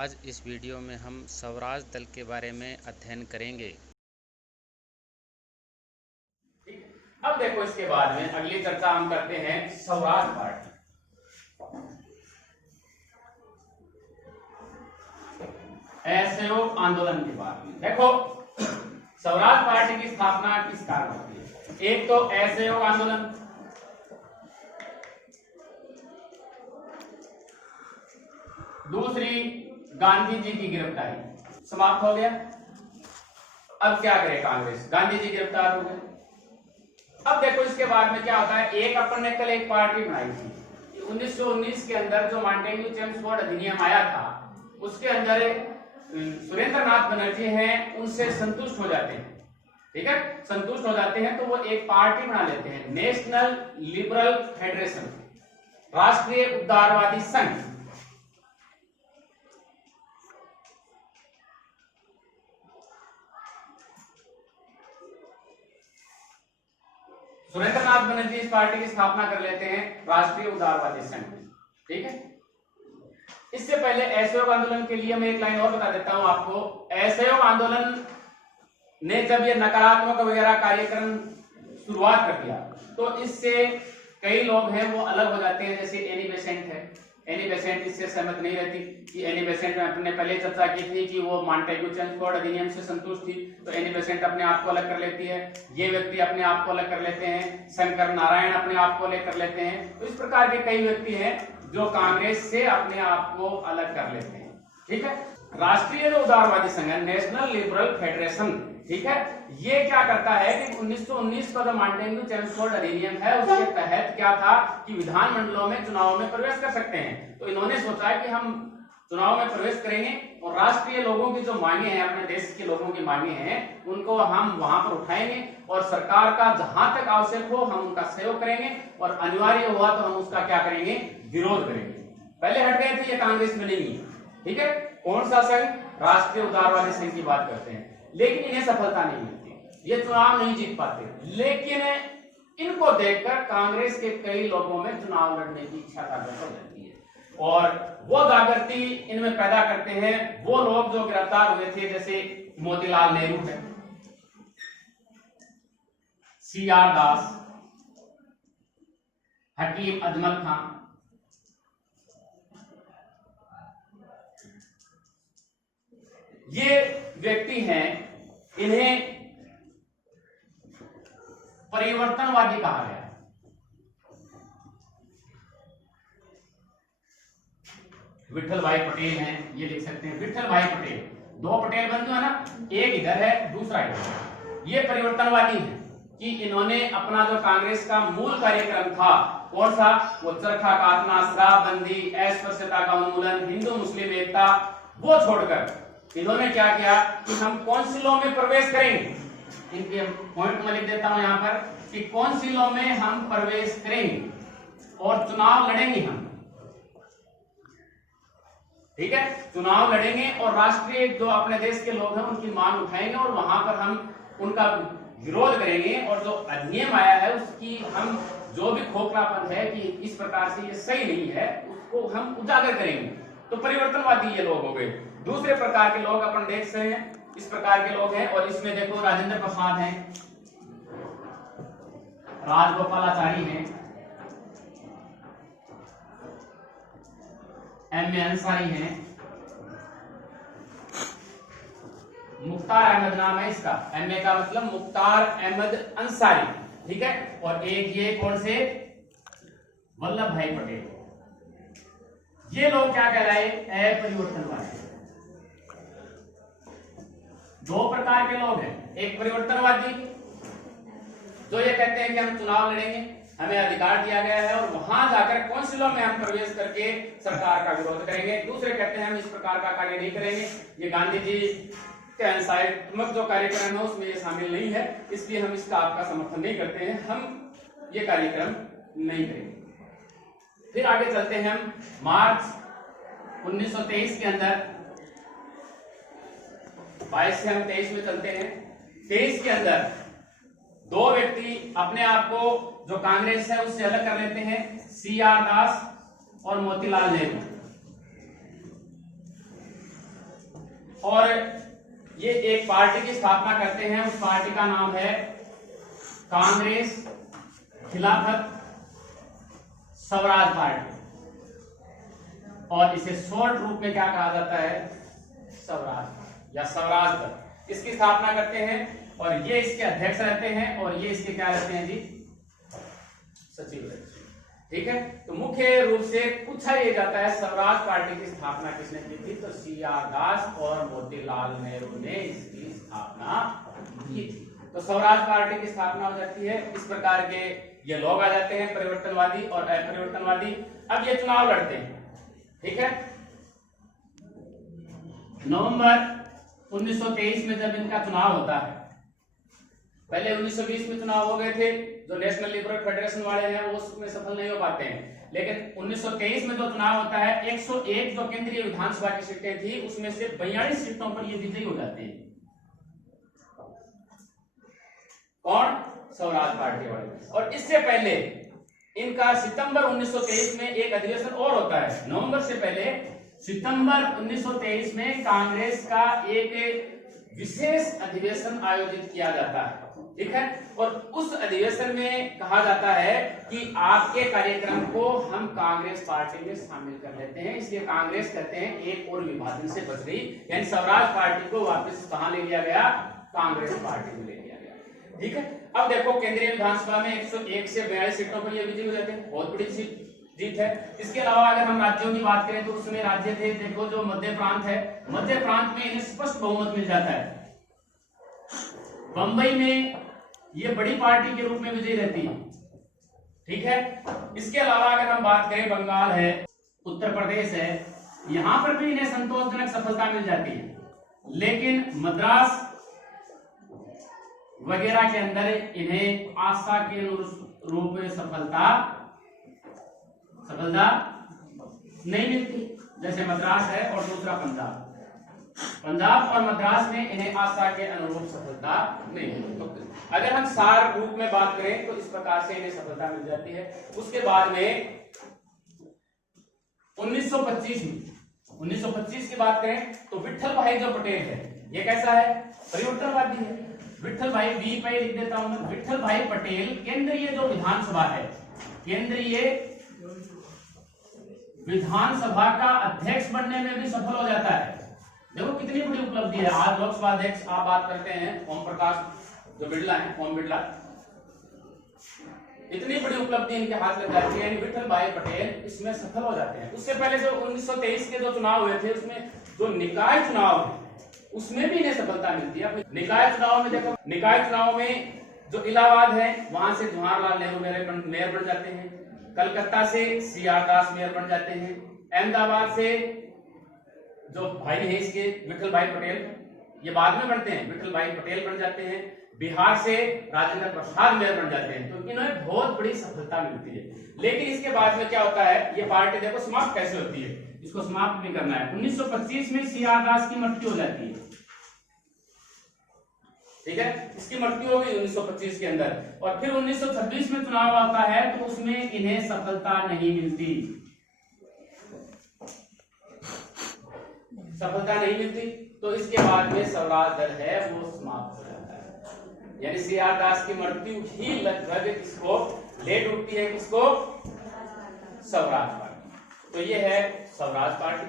आज इस वीडियो में हम स्वराज दल के बारे में अध्ययन करेंगे। अब देखो, इसके बाद में अगली चर्चा हम करते हैं स्वराज पार्टी। असहयोग आंदोलन के बाद में देखो, स्वराज पार्टी की स्थापना किस कारण होती है? एक तो असहयोग आंदोलन, दूसरी गांधी जी की गिरफ्तारी। समाप्त हो गया। अब क्या करे कांग्रेस? गांधी जी गिरफ्तार हो गए। अब देखो, इसके बाद में क्या होता है, एक अपन ने कल एक पार्टी बनाई थी 1919 के अंदर, जो मॉन्टेग्यू चेम्सफोर्ड अधिनियम आया था, उसके अंदर सुरेंद्र नाथ बनर्जी हैं, उनसे संतुष्ट हो जाते हैं। ठीक है, संतुष्ट हो जाते हैं तो वो एक पार्टी बना लेते हैं, नेशनल लिबरल फेडरेशन, राष्ट्रीय उदारवादी संघ। सुरेंद्र नाथ बनर्जी इस पार्टी की स्थापना कर लेते हैं, राष्ट्रीय उदारवादी संघ। ठीक है, इससे पहले असहयोग आंदोलन के लिए मैं एक लाइन और बता देता हूं आपको। असहयोग आंदोलन ने जब ये नकारात्मक वगैरह कार्यक्रम शुरुआत कर दिया, तो इससे कई लोग हैं वो अलग हो जाते हैं। जैसे एनी बेसेंट है, एनी बेसेंट इससे सहमत नहीं रहती। कि एनी बेसेंट में अपने पहले चर्चा की थी कि वो मॉन्टेग्यू चेम्सफोर्ड अधिनियम से संतुष्ट थी, तो एनी बेसेंट अपने आप को अलग कर लेती है। ये व्यक्ति अपने आप को अलग कर लेते हैं, शंकर नारायण अपने आप को अलग कर लेते हैं। तो इस प्रकार के कई व्यक्ति हैं जो कांग्रेस से अपने आप को अलग कर लेते हैं। ठीक है, राष्ट्रीय उदारवादी संघ, नेशनल लिबरल फेडरेशन, ठीक है, ये क्या करता है कि 1919 का जो मॉन्टेग्यू चेम्सफोर्ड अधिनियम है, उसके तहत क्या था कि विधानमंडलों में चुनाव में प्रवेश कर सकते हैं। तो इन्होंने सोचा है कि हम चुनाव में प्रवेश करेंगे और राष्ट्रीय लोगों की जो मांगे हैं, अपने देश के लोगों की मांगे हैं, उनको हम वहां पर उठाएंगे और सरकार का जहां तक आवश्यक हो हम उनका सहयोग करेंगे, और अनिवार्य हुआ तो हम उसका क्या करेंगे, विरोध करेंगे। पहले हट गए थे, ये कांग्रेस में नहीं है। ठीक है, कौन सा संघ? राष्ट्रीय उदारवादी संघ की बात करते हैं। लेकिन इन्हें सफलता नहीं मिलती, ये चुनाव नहीं जीत पाते। लेकिन इनको देखकर कांग्रेस के कई लोगों में चुनाव लड़ने की इच्छा जागृत हो जाती है, और वो जागृति इनमें पैदा करते हैं वो लोग जो गिरफ्तार हुए थे, जैसे मोतीलाल नेहरू है, CR दास, हकीम अजमल खान, ये व्यक्ति हैं। इन्हें परिवर्तनवादी कहा गया। विठल भाई पटेल हैं, ये लिख सकते हैं, विठल भाई पटेल। दो पटेल बंधु है ना, एक इधर है, दूसरा इधर है। ये परिवर्तनवादी हैं कि इन्होंने अपना जो कांग्रेस का मूल कार्यक्रम था, कौन सा? वो चरखा काटना, शराबबंदी, अस्पृश्यता का उन्मूलन, हिंदू मुस्लिम एकता, वो छोड़कर इन्होंने क्या किया कि हम काउंसिलों में प्रवेश करेंगे। इनके पॉइंट में लिख देता हूं यहां पर कि काउंसिलों में हम प्रवेश करेंगे और चुनाव लड़ेंगे हम। ठीक है, चुनाव लड़ेंगे और राष्ट्रीय जो अपने देश के लोग हैं उनकी मांग उठाएंगे और वहां पर हम उनका विरोध करेंगे, और जो अधिनियम आया है उसकी हम जो भी खोखलापन है कि इस प्रकार से ये सही नहीं है, उसको हम उजागर करेंगे। तो परिवर्तनवादी ये लोग हो गए। दूसरे प्रकार के लोग अपन देख सकते हैं, इस प्रकार के लोग हैं, और इसमें देखो राजेंद्र प्रसाद हैं, राजगोपालाचारी हैं, M.A. अंसारी हैं, मुख्तार अहमद नाम है इसका, M.A. का मतलब मुख्तार अहमद अंसारी। ठीक है, और एक ये कौन से? वल्लभ भाई पटेल। ये लोग क्या कहलाए? अपरिवर्तनवादी। दो प्रकार के लोग हैं, एक परिवर्तनवादी जो ये कहते हैं कि हम चुनाव लड़ेंगे, हमें अधिकार दिया गया है, और वहां जाकर काउंसिलों में हम प्रवेश करके सरकार का विरोध करेंगे। दूसरे कहते हैं हम इस प्रकार का कार्य नहीं करेंगे, ये गांधी जी के अंसात्मक जो कार्यक्रम है उसमें ये शामिल नहीं है, इसलिए हम इसका आपका समर्थन नहीं करते हैं, हम ये कार्यक्रम नहीं करेंगे। फिर आगे चलते हैं हम मार्च 1923 के अंदर, 22 से हम 23 में चलते हैं। 23 के अंदर दो व्यक्ति अपने आप को जो कांग्रेस है उससे अलग कर लेते हैं, CR दास और मोतीलाल नेहरू। और ये एक पार्टी की स्थापना करते हैं, उस पार्टी का नाम है कांग्रेस खिलाफत स्वराज पार्टी, और इसे शॉर्ट रूप में क्या कहा जाता है, स्वराज या स्वराज दल। इसकी स्थापना करते हैं और ये इसके अध्यक्ष रहते हैं और ये इसके क्या रहते हैं जी, सचिव रहते हैं। ठीक है, तो मुख्य रूप से पूछा ये जाता है स्वराज पार्टी की स्थापना किसने की थी, तो सीआर दास और मोतीलाल नेहरू ने इसकी स्थापना की थी। तो स्वराज पार्टी की स्थापना हो जाती है। इस प्रकार के ये लोग आ जाते हैं, परिवर्तनवादी और अपरिवर्तनवादी। अब ये चुनाव लड़ते हैं। ठीक है, नवंबर 1923 में जब इनका चुनाव होता है, पहले 1920 में चुनाव हो गए थे, जो नेशनल लिबरल फेडरेशन वाले हैं वो उसमें सफल नहीं हो पाते हैं, लेकिन 1923 में जो चुनाव होता है 101 जो केंद्रीय विधानसभा की सीटें थी उसमें से 42 सीटों पर ये विजयी हो जाते हैं। कौन, स्वराज पार्टी वाले। और इससे पहले इनका सितंबर 1923 में एक अधिवेशन और होता है। नवंबर से पहले सितंबर 1923 में कांग्रेस का एक विशेष अधिवेशन आयोजित किया जाता है। ठीक है, और उस अधिवेशन में कहा जाता है कि आपके कार्यक्रम को हम कांग्रेस पार्टी में शामिल कर लेते हैं, इसलिए कांग्रेस कहते हैं एक और विभाजन से बच गई, यानी स्वराज पार्टी को वापस कहां ले लिया गया, कांग्रेस पार्टी में ले लिया गया। ठीक है, अब देखो केंद्रीय विधानसभा में 101 से 42 सीटों पर ये विजयी हो जाते हैं, बहुत बड़ी जीत है। इसके अलावा अगर हम राज्यों की बात करें तो उसमें राज्य थे, देखो जो मध्य प्रांत है, मध्य प्रांत में इन्हें स्पष्ट बहुमत मिल जाता है। बंबई में ये बड़ी पार्टी के रूप में विजयी रहती है। ठीक है, इसके अलावा अगर हम बात करें बंगाल है, उत्तर प्रदेश है, यहां पर भी इन्हें संतोषजनक सफलता मिल जाती है, लेकिन मद्रास वगैरह के अंदर इन्हें आशा के अनुरूप सफलता नहीं मिलती। जैसे मद्रास है और दूसरा पंजाब और मद्रास में इन्हें आशा के अनुरूप सफलता नहीं मिलती। अगर हम सार रूप में बात करें तो इस प्रकार से इन्हें सफलता मिल जाती है। उसके बाद में 1925 की बात करें तो विठल भाई जो पटेल है, ये कैसा है, परिवर्तनवादी है। विठल भाई, वी पे लिख देता हूं मैं, विठल भाई पटेल केंद्रीय जो विधानसभा है, केंद्रीय विधानसभा का अध्यक्ष बनने में भी सफल हो जाता है। देखो कितनी बड़ी उपलब्धि है। आज लोकसभा अध्यक्ष आप बात करते हैं ओम प्रकाश जो बिड़ला है, ओम बिड़ला, इतनी बड़ी उपलब्धि इनके हाथ लग जाती है, यानी विठल भाई पटेल इसमें सफल हो जाते हैं। उससे पहले जो 1923 के जो चुनाव हुए थे उसमें जो निकाय चुनाव है उसमें भी इन्हें सफलता मिलती है। निकाय चुनाव में देखो, निकाय चुनाव में जो इलाहाबाद है वहां से जवाहरलाल नेहरू मेयर बन जाते हैं, कलकत्ता से सीआर दास मेयर बन जाते हैं, अहमदाबाद से जो भाई है इसके विठल भाई पटेल, ये बाद में बनते हैं, विठल भाई पटेल बन जाते हैं, बिहार से राजेंद्र प्रसाद मेयर बन जाते हैं। तो इन्हें बहुत बड़ी सफलता मिलती है। लेकिन इसके बाद में क्या होता है, ये पार्टी देखो समाप्त कैसे होती है, इसको समाप्त भी करना है। 1925 में सीआर दास की मृत्यु हो जाती है। ठीक है, इसकी मृत्यु होगी 1925 के अंदर, और फिर 1926 में चुनाव आता है तो उसमें इन्हें सफलता नहीं मिलती, तो इसके बाद में स्वराज दल है वो समाप्त हो जाता है। यानी सीआर दास की मृत्यु ही लगभग इसको ले डूबती है, किसको, स्वराज पार्टी। तो ये है स्वराज पार्टी।